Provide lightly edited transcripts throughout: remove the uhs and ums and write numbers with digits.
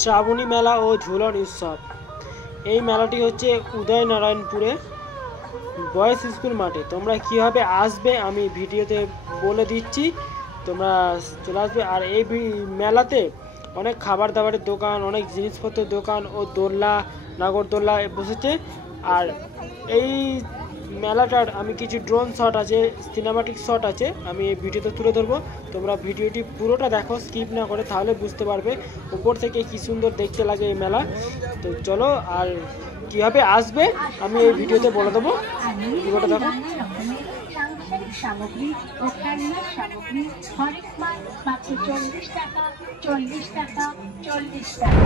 শ্রাবণী মেলা ও ঝুলন উৎসব। এই মেলাটি হচ্ছে উদয়নারায়ণপুরে বয়েজ স্কুল মাঠে। তোমরা কীভাবে আসবে আমি ভিডিওতে বলে দিচ্ছি, তোমরা চলে আসবে। আর এই মেলাতে অনেক খাবার দাবারের দোকান, অনেক জিনিসপত্রের দোকান ও দোলনা, নাগরদোল্লা বসেছে। আর এই মেলাটার আমি কিছু ড্রোন শট আছে, সিনেমাটিক শট আছে, আমি এই ভিডিওতে তুলে ধরবো। তোমরা ভিডিওটি পুরোটা দেখো, স্কিপ না করে, তাহলে বুঝতে পারবে উপর থেকে কি সুন্দর দেখতে লাগে এই মেলা। তো চলো, আর কীভাবে আসবে আমি এই ভিডিওতে বলে দেবো, পুরোটা দেখো। সামগ্রী ও খেলনার সামগ্রী হরেক মাল মাত্র 40 টাকা, 40 টাকা, 40 টাকা।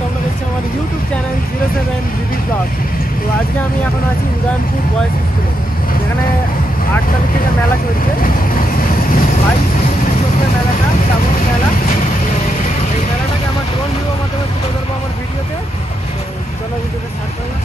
তোমরা দেখছো আমার ইউটিউব চ্যানেল 07 বিবি ব্লগ। তো আজকে আমি এখন আছি উদয়নপুর বয়েজ স্কুলে, যেখানে 8 তারিখ থেকে মেলা চলছে। 22 চলছে মেলাটা, শ্রাবণী মেলা। এই মেলাটাকে আমার ড্রোন ভিউর মাধ্যমে তুলে ধরবো আমার ভিডিওতে। চলো ভিডিওতে স্টার্ট করবো।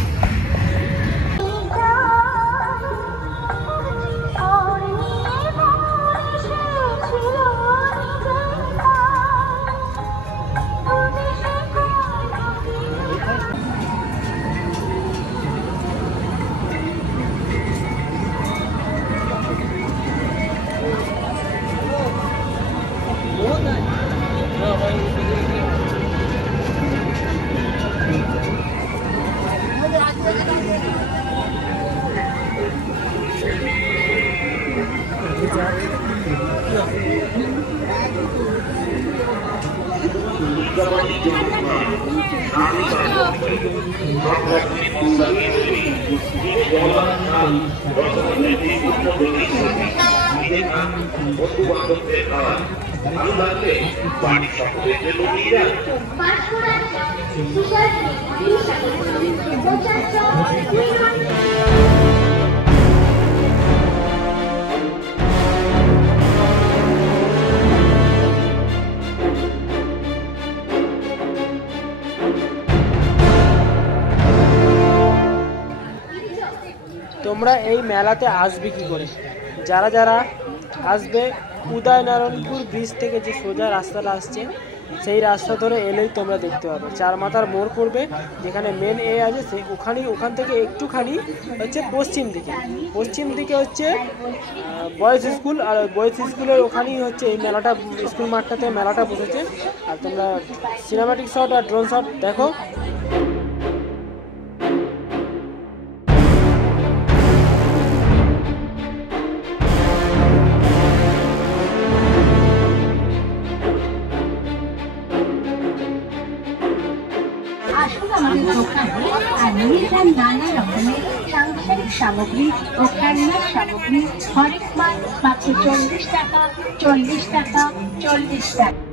তোমরা এই মেলাতে আসবে কি করে? যারা যারা আসবে, উদয়নারায়ণপুর ব্রিজ থেকে যে সোজা রাস্তাটা আসছে সেই রাস্তা ধরে এলেই তোমরা দেখতে পাবে চার মাথার মোড় পড়বে, যেখানে মেন আছে সে ওখান থেকে একটুখানি হচ্ছে পশ্চিম দিকে হচ্ছে বয়েজ স্কুল। আর বয়েজ স্কুলের ওখানেই হচ্ছে এই মেলাটা, স্কুল মাঠটাতে মেলাটা বসেছে। আর তোমরা সিনেমাটিক শট আর ড্রোন শট দেখো। আসুন আমাদের দোকানে আর নিয়ে যান নানা রকমের সাংসারিক সামগ্রী ও খেলনার সামগ্রী হরেক মাল মাত্র 40 টাকা, 40 টাকা, 40 টাকা।